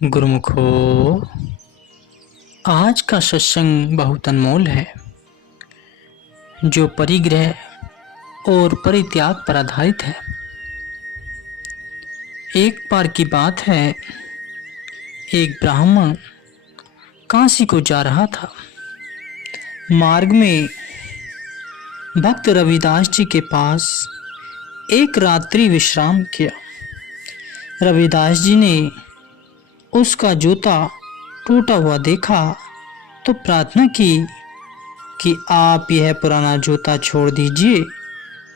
गुरुमुखो, आज का सत्संग बहुत अनमोल है, जो परिग्रह और परित्याग पर आधारित है। एक बार की बात है, एक ब्राह्मण काशी को जा रहा था। मार्ग में भक्त रविदास जी के पास एक रात्रि विश्राम किया। रविदास जी ने उसका जूता टूटा हुआ देखा तो प्रार्थना की कि आप यह पुराना जूता छोड़ दीजिए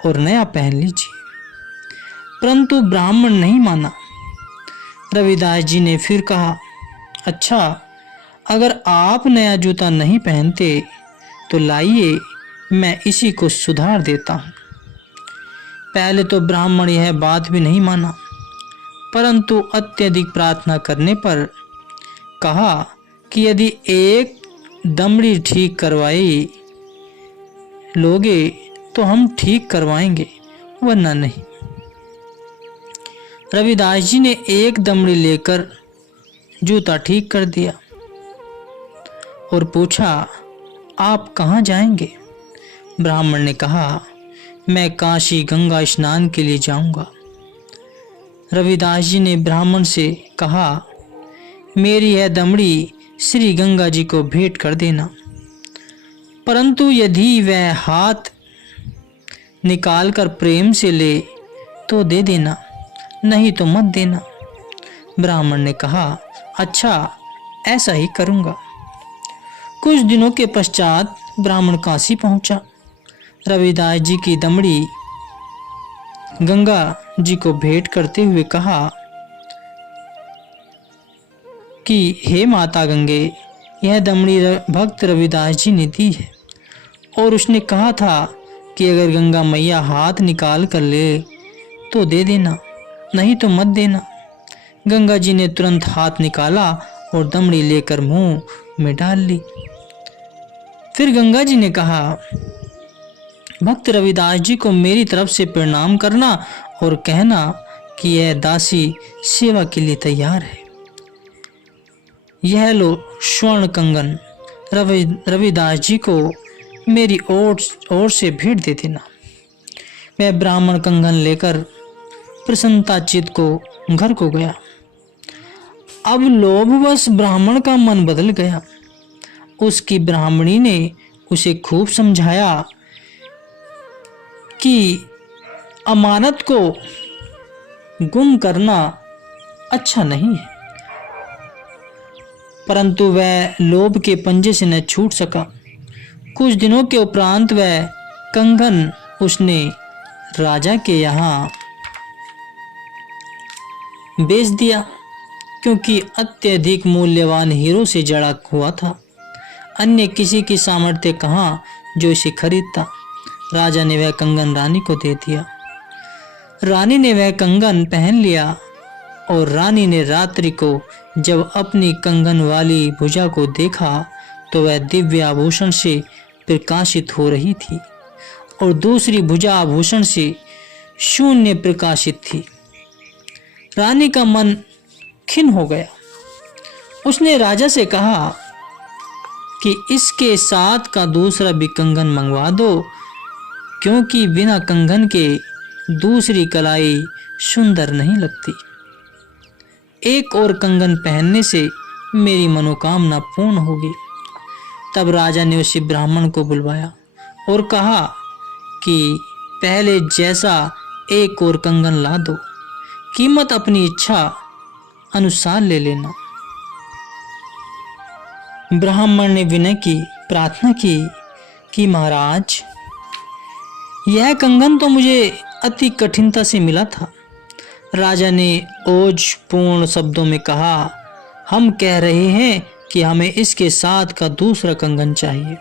और नया पहन लीजिए, परंतु ब्राह्मण नहीं माना। रविदास जी ने फिर कहा, अच्छा, अगर आप नया जूता नहीं पहनते तो लाइए, मैं इसी को सुधार देता हूँ। पहले तो ब्राह्मण यह बात भी नहीं माना, परंतु अत्यधिक प्रार्थना करने पर कहा कि यदि एक दमड़ी ठीक करवाई लोगे तो हम ठीक करवाएंगे, वरना नहीं। रविदास जी ने एक दमड़ी लेकर जूता ठीक कर दिया और पूछा, आप कहाँ जाएंगे? ब्राह्मण ने कहा, मैं काशी गंगा स्नान के लिए जाऊंगा। रविदास जी ने ब्राह्मण से कहा, मेरी यह दमड़ी श्री गंगा जी को भेंट कर देना, परंतु यदि वह हाथ निकालकर प्रेम से ले तो दे देना, नहीं तो मत देना। ब्राह्मण ने कहा, अच्छा, ऐसा ही करूँगा। कुछ दिनों के पश्चात ब्राह्मण काशी पहुंचा। रविदास जी की दमड़ी गंगा जी को भेंट करते हुए कहा कि हे माता गंगे, यह दमड़ी भक्त रविदास जी ने दी है और उसने कहा था कि अगर गंगा मैया हाथ निकाल कर ले तो दे देना, नहीं तो मत देना। गंगा जी ने तुरंत हाथ निकाला और दमड़ी लेकर मुंह में डाल ली। फिर गंगा जी ने कहा, भक्त रविदास जी को मेरी तरफ से प्रणाम करना और कहना कि यह दासी सेवा के लिए तैयार है। यह लो स्वर्ण कंगन, रविदास जी को मेरी ओर से भेंट दे देना। वह ब्राह्मण कंगन लेकर प्रसन्नता चित्त को घर को गया। अब लोभवश ब्राह्मण का मन बदल गया। उसकी ब्राह्मणी ने उसे खूब समझाया कि अमानत को गुम करना अच्छा नहीं है, परंतु वह लोभ के पंजे से न छूट सका। कुछ दिनों के उपरांत वह कंगन उसने राजा के यहाँ बेच दिया, क्योंकि अत्यधिक मूल्यवान हीरो से जड़ा हुआ था। अन्य किसी की सामर्थ्य कहाँ जो इसे खरीदता। राजा ने वह कंगन रानी को दे दिया। रानी ने वह कंगन पहन लिया और रानी ने रात्रि को जब अपनी कंगन वाली भुजा को देखा तो वह दिव्य आभूषण से प्रकाशित हो रही थी और दूसरी भुजा आभूषण से शून्य प्रकाशित थी। रानी का मन खिन्न हो गया। उसने राजा से कहा कि इसके साथ का दूसरा भी कंगन मंगवा दो, क्योंकि बिना कंगन के दूसरी कलाई सुंदर नहीं लगती। एक और कंगन पहनने से मेरी मनोकामना पूर्ण होगी। तब राजा ने उसी ब्राह्मण को बुलवाया और कहा कि पहले जैसा एक और कंगन ला दो, कीमत अपनी इच्छा अनुसार ले लेना। ब्राह्मण ने विनय की प्रार्थना की कि महाराज, यह कंगन तो मुझे अति कठिनता से मिला था। राजा ने ओजपूर्ण शब्दों में कहा, हम कह रहे हैं कि हमें इसके साथ का दूसरा कंगन चाहिए।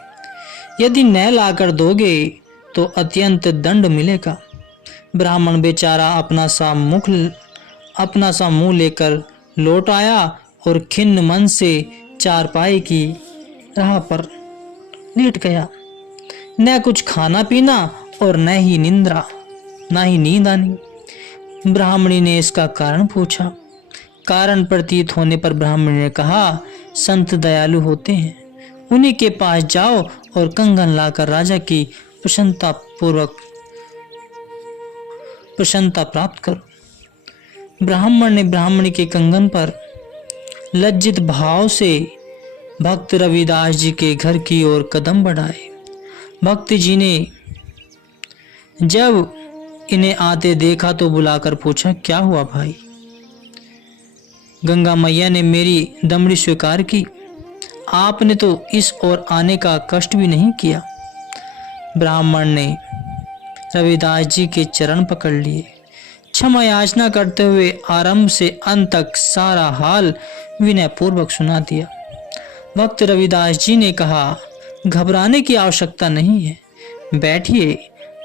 यदि न लाकर दोगे तो अत्यंत दंड मिलेगा। ब्राह्मण बेचारा अपना सा मुंह लेकर लौट आया और खिन्न मन से चारपाई की राह पर लेट गया। न कुछ खाना पीना और न ही नींद आनी। ब्राह्मणी ने इसका कारण पूछा। कारण प्रतीत होने पर ब्राह्मण ने कहा, संत दयालु होते हैं, उन्हीं के पास जाओ और कंगन लाकर राजा की प्रसन्नता प्राप्त करो। ब्राह्मण ने ब्राह्मणी के कंगन पर लज्जित भाव से भक्त रविदास जी के घर की ओर कदम बढ़ाए। भक्त जी ने जब इन्हें आते देखा तो बुलाकर पूछा, क्या हुआ भाई? गंगा मैया ने मेरी दमड़ी स्वीकार की, आपने तो इस ओर आने का कष्ट भी नहीं किया। ब्राह्मण ने रविदास जी के चरण पकड़ लिए, क्षमा याचना करते हुए आरंभ से अंत तक सारा हाल विनय पूर्वक सुना दिया। भक्त रविदास जी ने कहा, घबराने की आवश्यकता नहीं है, बैठिए,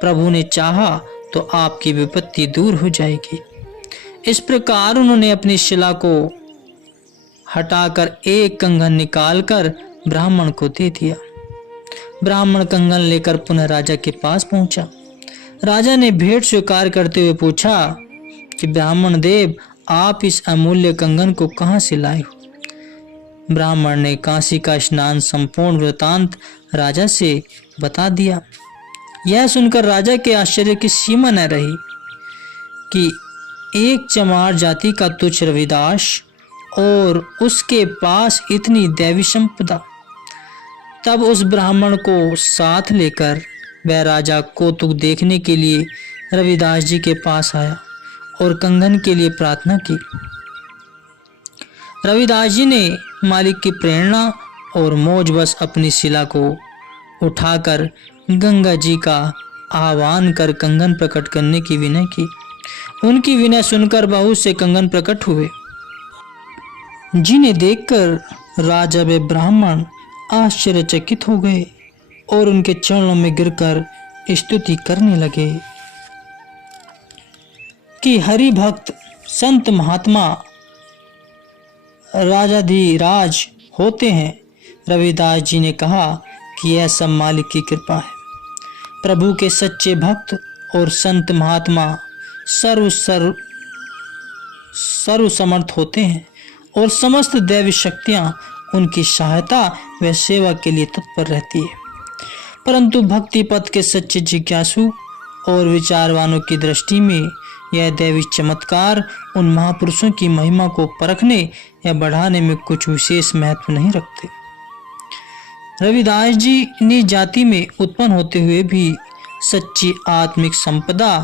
प्रभु ने चाहा तो आपकी विपत्ति दूर हो जाएगी। इस प्रकार उन्होंने अपनी शिला को हटाकर एक कंगन निकालकर ब्राह्मण को दे दिया। ब्राह्मण कंगन लेकर पुनः राजा के पास पहुंचा। राजा ने भेंट स्वीकार करते हुए पूछा कि ब्राह्मण देव, आप इस अमूल्य कंगन को कहां से लाए हो? ब्राह्मण ने काशी का स्नान संपूर्ण वृतांत राजा से बता दिया। यह सुनकर राजा के आश्चर्य की सीमा न रही कि एक चमार जाति का तुच्छ रविदास और उसके पास इतनी दैवी संपदा। तब उस ब्राह्मण को साथ लेकर वह राजा कौतुक देखने के लिए रविदास जी के पास आया और कंगन के लिए प्रार्थना की। रविदास जी ने मालिक की प्रेरणा और मौज बस अपनी शिला को उठाकर गंगा जी का आह्वान कर कंगन प्रकट करने की विनय की। उनकी विनय सुनकर बहुत से कंगन प्रकट हुए, जिन्हें देखकर राजा व ब्राह्मण आश्चर्यचकित हो गए और उनके चरणों में गिरकर स्तुति करने लगे कि हरि भक्त संत महात्मा राजाधिराज होते हैं। रविदास जी ने कहा कि यह सब मालिक की कृपा है। प्रभु के सच्चे भक्त और संत महात्मा सर्व समर्थ होते हैं और समस्त दैवी शक्तियां उनकी सहायता व सेवा के लिए तत्पर रहती है। परंतु भक्ति पथ के सच्चे जिज्ञासु और विचारवानों की दृष्टि में यह दैवी चमत्कार उन महापुरुषों की महिमा को परखने या बढ़ाने में कुछ विशेष महत्व नहीं रखते। रविदास जी ने जाति में उत्पन्न होते हुए भी सच्ची आत्मिक संपदा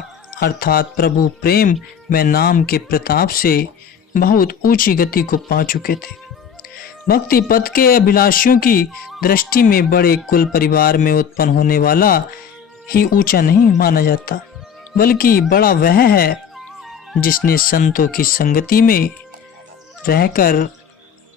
अर्थात प्रभु प्रेम व नाम के प्रताप से बहुत ऊंची गति को पा चुके थे। भक्ति पथ के अभिलाषियों की दृष्टि में बड़े कुल परिवार में उत्पन्न होने वाला ही ऊंचा नहीं माना जाता, बल्कि बड़ा वह है जिसने संतों की संगति में रहकर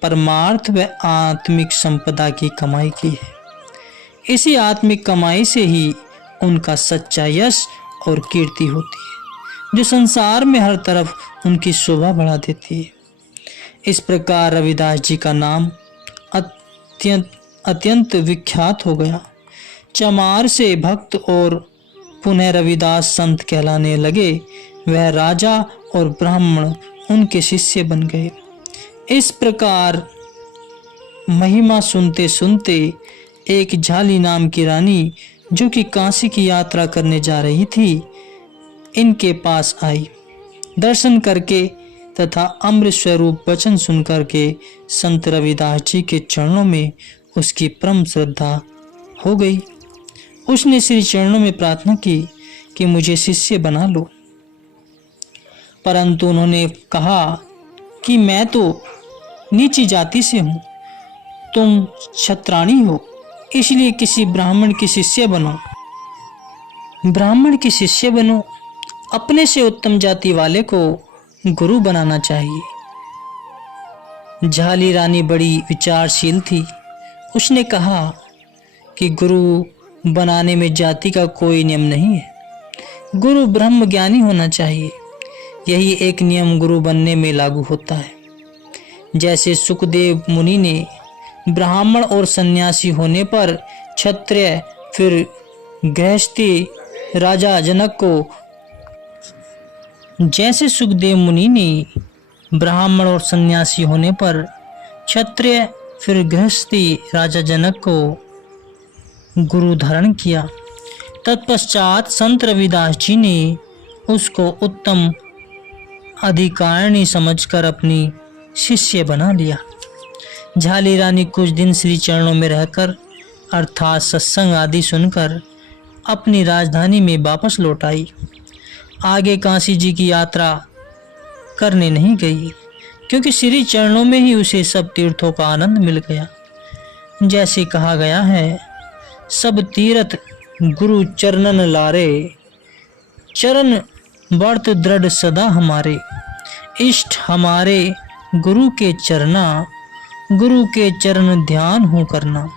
परमार्थ व आत्मिक संपदा की कमाई की है। इसी आत्मिक कमाई से ही उनका सच्चा यश और कीर्ति होती है, जो संसार में हर तरफ उनकी शोभा बढ़ा देती है। इस प्रकार रविदास जी का नाम अत्यंत विख्यात हो गया। चमार से भक्त और पुनः रविदास संत कहलाने लगे। वह राजा और ब्राह्मण उनके शिष्य बन गए। इस प्रकार महिमा सुनते सुनते एक झाली नाम की रानी, जो कि काशी की यात्रा करने जा रही थी, इनके पास आई। दर्शन करके तथा अमृत स्वरूप वचन सुनकर के संत रविदास जी के चरणों में उसकी परम श्रद्धा हो गई। उसने श्री चरणों में प्रार्थना की कि मुझे शिष्य बना लो, परंतु उन्होंने कहा कि मैं तो नीची जाति से हूँ, तुम क्षत्राणी हो, इसलिए किसी ब्राह्मण की शिष्य बनो। ब्राह्मण की शिष्य बनो, अपने से उत्तम जाति वाले को गुरु बनाना चाहिए। झाली रानी बड़ी विचारशील थी। उसने कहा कि गुरु बनाने में जाति का कोई नियम नहीं है, गुरु ब्रह्म ज्ञानी होना चाहिए। यही एक नियम गुरु बनने में लागू होता है। जैसे सुखदेव मुनि ने ब्राह्मण और सन्यासी होने पर क्षत्रिय फिर गृहस्थी राजा जनक को ब्राह्मण और सन्यासी होने पर क्षत्रिय फिर गृहस्थी राजा जनक को गुरु धारण किया। तत्पश्चात संत रविदास जी ने उसको उत्तम अधिकारिणी समझकर अपनी शिष्य बना लिया। झाली रानी कुछ दिन श्री चरणों में रहकर अर्थात सत्संग आदि सुनकर अपनी राजधानी में वापस लौट आई। आगे काशी जी की यात्रा करने नहीं गई, क्योंकि श्री चरणों में ही उसे सब तीर्थों का आनंद मिल गया। जैसे कहा गया है, सब तीर्थ गुरु चरणन लारे, चरण व्रत दृढ़ सदा हमारे। इष्ट हमारे गुरु के चरना, गुरु के चरण ध्यान हो करना।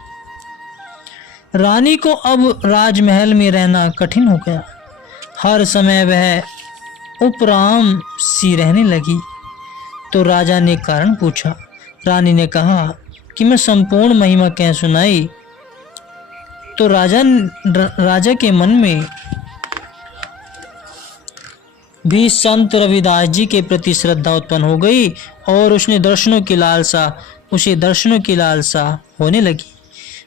रानी को अब राजमहल में रहना कठिन हो गया। हर समय वह उपराम सी रहने लगी। तो राजा ने कारण पूछा। रानी ने कहा कि मैं संपूर्ण महिमा कह सुनाई। तो राजा के मन में भी संत रविदास जी के प्रति श्रद्धा उत्पन्न हो गई और उसे दर्शनों की लालसा होने लगी।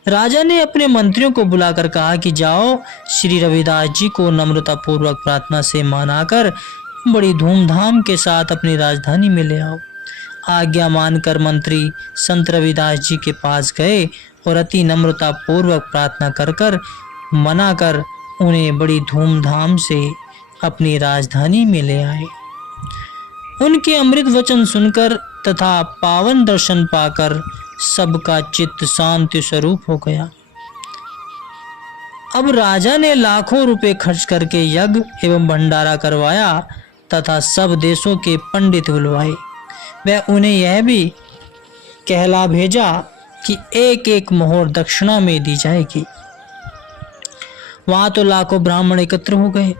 राजा ने अपने मंत्रियों को बुलाकर कहा कि जाओ, श्री रविदास जी को नम्रता पूर्वक प्रार्थना से मनाकर बड़ी धूमधाम के साथ अपनी राजधानी में ले आओ। आज्ञा मानकर मंत्री संत रविदास जी के पास गए और अति नम्रता पूर्वक प्रार्थना कर मनाकर उन्हें बड़ी धूमधाम से अपनी राजधानी में ले आए। उनके अमृत वचन सुनकर तथा पावन दर्शन पाकर सबका चित्त शांति स्वरूप हो गया। अब राजा ने लाखों रुपए खर्च करके यज्ञ एवं भंडारा करवाया तथा सब देशों के पंडित बुलवाए। वह उन्हें यह भी कहला भेजा कि एक एक मोहर दक्षिणा में दी जाएगी। वहां तो लाखों ब्राह्मण एकत्र हो गए।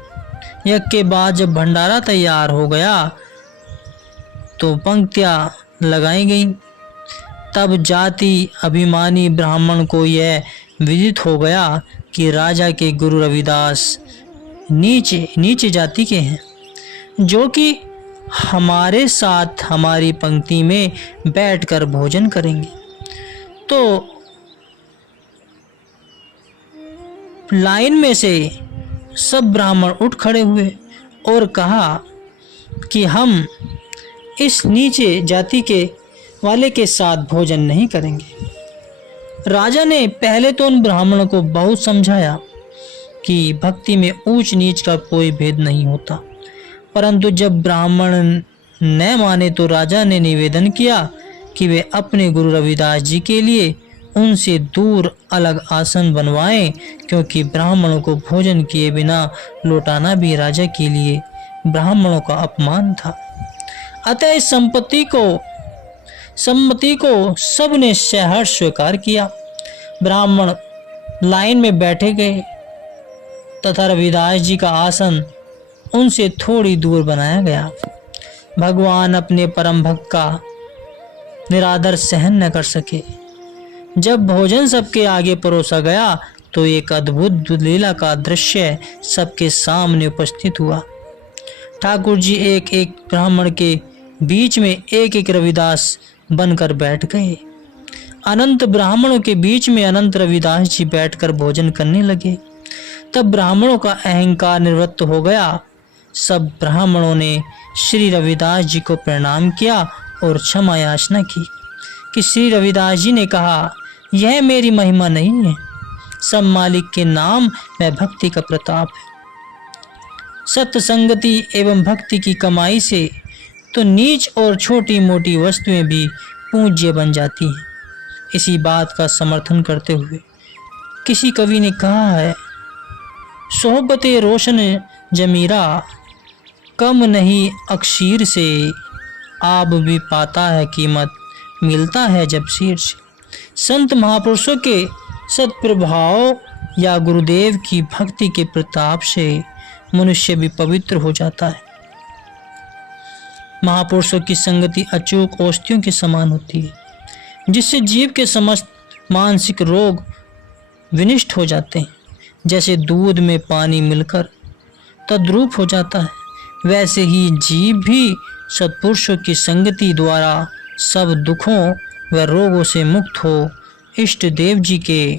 यज्ञ के बाद जब भंडारा तैयार हो गया तो पंक्तियां लगाई गईं। तब जाति अभिमानी ब्राह्मण को यह विदित हो गया कि राजा के गुरु रविदास नीचे जाति के हैं, जो कि हमारे साथ हमारी पंक्ति में बैठकर भोजन करेंगे। तो लाइन में से सब ब्राह्मण उठ खड़े हुए और कहा कि हम इस नीचे जाति के वाले के साथ भोजन नहीं करेंगे। राजा ने पहले तो उन ब्राह्मणों को बहुत समझाया कि भक्ति में ऊंच नीच का कोई भेद नहीं होता, परंतु जब ब्राह्मण न माने तो राजा ने निवेदन किया कि वे अपने गुरु रविदास जी के लिए उनसे दूर अलग आसन बनवाएं, क्योंकि ब्राह्मणों को भोजन किए बिना लौटाना भी राजा के लिए ब्राह्मणों का अपमान था। अतः इस सम्मति को सबने सहर्ष स्वीकार किया। ब्राह्मण लाइन में बैठे गए तथा रविदास जी का आसन उनसे थोड़ी दूर बनाया गया। भगवान अपने परम भक्त का निरादर सहन न कर सके। जब भोजन सबके आगे परोसा गया तो एक अद्भुत लीला का दृश्य सबके सामने उपस्थित हुआ। ठाकुर जी एक एक ब्राह्मण के बीच में एक एक रविदास बनकर बैठ गए। अनंत ब्राह्मणों के बीच में अनंत रविदास जी बैठकर भोजन करने लगे। तब ब्राह्मणों का अहंकार निवृत्त हो गया। सब ब्राह्मणों ने श्री रविदास जी को प्रणाम किया और क्षमा याचना की कि श्री रविदास जी ने कहा, यह मेरी महिमा नहीं है, सब मालिक के नाम व भक्ति का प्रताप है। सत्य संगति एवं भक्ति की कमाई से तो नीच और छोटी मोटी वस्तुएं भी पूज्य बन जाती हैं। इसी बात का समर्थन करते हुए किसी कवि ने कहा है, सोहबते रोशन जमीरा कम नहीं अक्षीर से, आब भी पाता है कीमत मिलता है जब शीर से। संत महापुरुषों के सत्प्रभाव या गुरुदेव की भक्ति के प्रताप से मनुष्य भी पवित्र हो जाता है। महापुरुषों की संगति अचूक औषधियों के समान होती है, जिससे जीव के समस्त मानसिक रोग विनिष्ट हो जाते हैं। जैसे दूध में पानी मिलकर तद्रूप हो जाता है, वैसे ही जीव भी सत्पुरुषों की संगति द्वारा सब दुखों व रोगों से मुक्त हो इष्ट देव जी के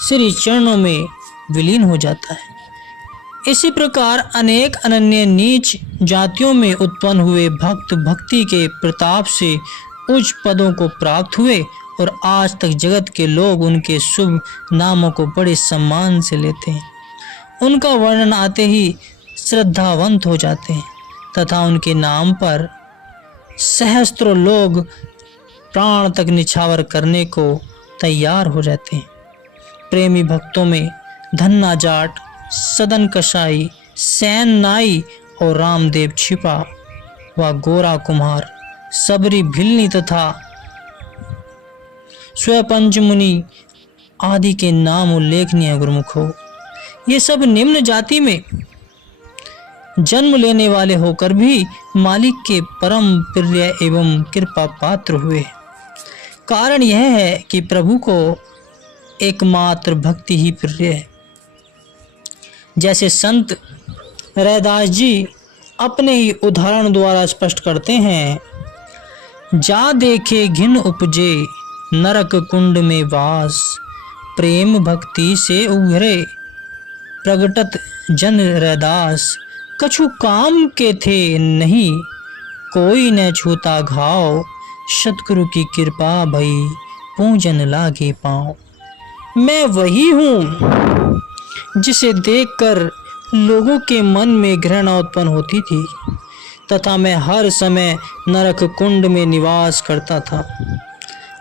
श्री चरणों में विलीन हो जाता है। इसी प्रकार अनेक अनन्य नीच जातियों में उत्पन्न हुए भक्त भक्ति के प्रताप से उच्च पदों को प्राप्त हुए और आज तक जगत के लोग उनके शुभ नामों को बड़े सम्मान से लेते हैं। उनका वर्णन आते ही श्रद्धावंत हो जाते हैं तथा उनके नाम पर सहस्त्रों लोग प्राण तक निछावर करने को तैयार हो जाते हैं। प्रेमी भक्तों में धन्ना जाट, सदन कसाई, सैन नाई और रामदेव छिपा व गोरा कुम्हार, सबरी भिल्ली तथा स्वपंच मुनि आदि के नाम उल्लेखनीय गुरुमुख हो। ये सब निम्न जाति में जन्म लेने वाले होकर भी मालिक के परम प्रिय एवं कृपा पात्र हुए। कारण यह है कि प्रभु को एकमात्र भक्ति ही प्रिय है। जैसे संत रैदास जी अपने ही उदाहरण द्वारा स्पष्ट करते हैं, जा देखे घिन उपजे नरक कुंड में वास, प्रेम भक्ति से उभरे प्रगटत जन रैदास, कछु काम के थे नहीं कोई न छूता घाव, सतगुरु की कृपा भई पूजन लागे पाँव। मैं वही हूँ जिसे देखकर लोगों के मन में घृणा उत्पन्न होती थी तथा मैं हर समय नरक कुंड में निवास करता था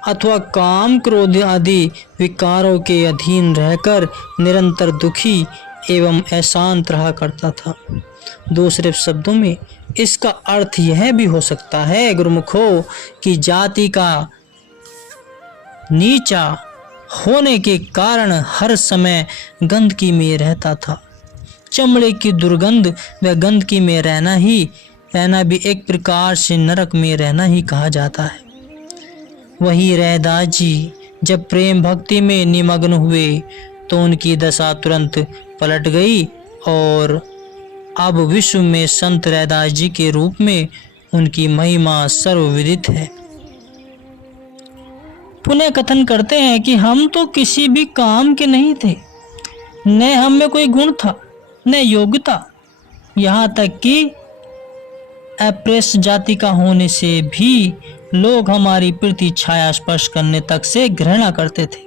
अथवा काम क्रोध आदि विकारों के अधीन रहकर निरंतर दुखी एवं अशांत रहा करता था। दूसरे शब्दों में इसका अर्थ यह भी हो सकता है गुरुमुखो कि जाति का नीचा होने के कारण हर समय गंदगी में रहता था। चमड़े की दुर्गंध व गंदगी में रहना भी एक प्रकार से नरक में रहना ही कहा जाता है। वही रैदास जी जब प्रेम भक्ति में निमग्न हुए तो उनकी दशा तुरंत पलट गई और अब विश्व में संत रैदास जी के रूप में उनकी महिमा सर्वविदित है। पुनः कथन करते हैं कि हम तो किसी भी काम के नहीं थे, न हम में कोई गुण था न योग्यता, यहाँ तक कि अप्रेस जाति का होने से भी लोग हमारी प्रति छाया स्पर्श करने तक से घृणा करते थे।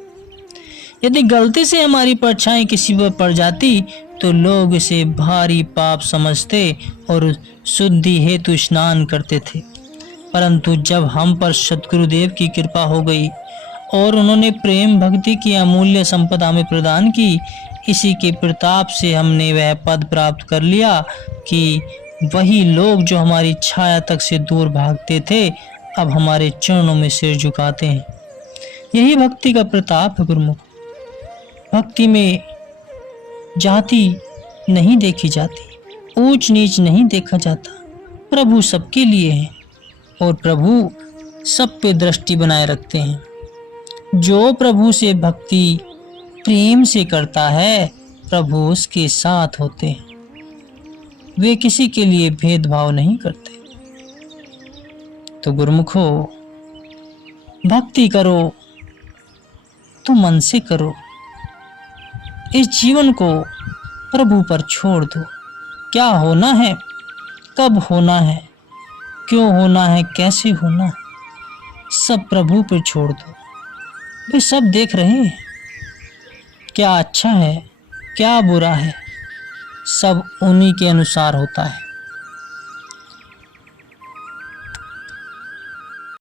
यदि गलती से हमारी परछाई किसी पर पड़ जाती तो लोग इसे भारी पाप समझते और शुद्धि हेतु स्नान करते थे। परंतु जब हम पर सतगुरुदेव की कृपा हो गई और उन्होंने प्रेम भक्ति की अमूल्य संपदा हमें प्रदान की, इसी के प्रताप से हमने वह पद प्राप्त कर लिया कि वही लोग जो हमारी छाया तक से दूर भागते थे अब हमारे चरणों में सिर झुकाते हैं। यही भक्ति का प्रताप है गुरुमुख। भक्ति में जाति नहीं देखी जाती, ऊंच नीच नहीं देखा जाता। प्रभु सबके लिए है और प्रभु सब पे दृष्टि बनाए रखते हैं। जो प्रभु से भक्ति प्रेम से करता है प्रभु उसके साथ होते हैं। वे किसी के लिए भेदभाव नहीं करते। तो गुरुमुखो, भक्ति करो तो मन से करो। इस जीवन को प्रभु पर छोड़ दो। क्या होना है, कब होना है, क्यों होना है, कैसे होना है, सब प्रभु पर छोड़ दो। वे सब देख रहे हैं। क्या अच्छा है, क्या बुरा है, सब उन्हीं के अनुसार होता है।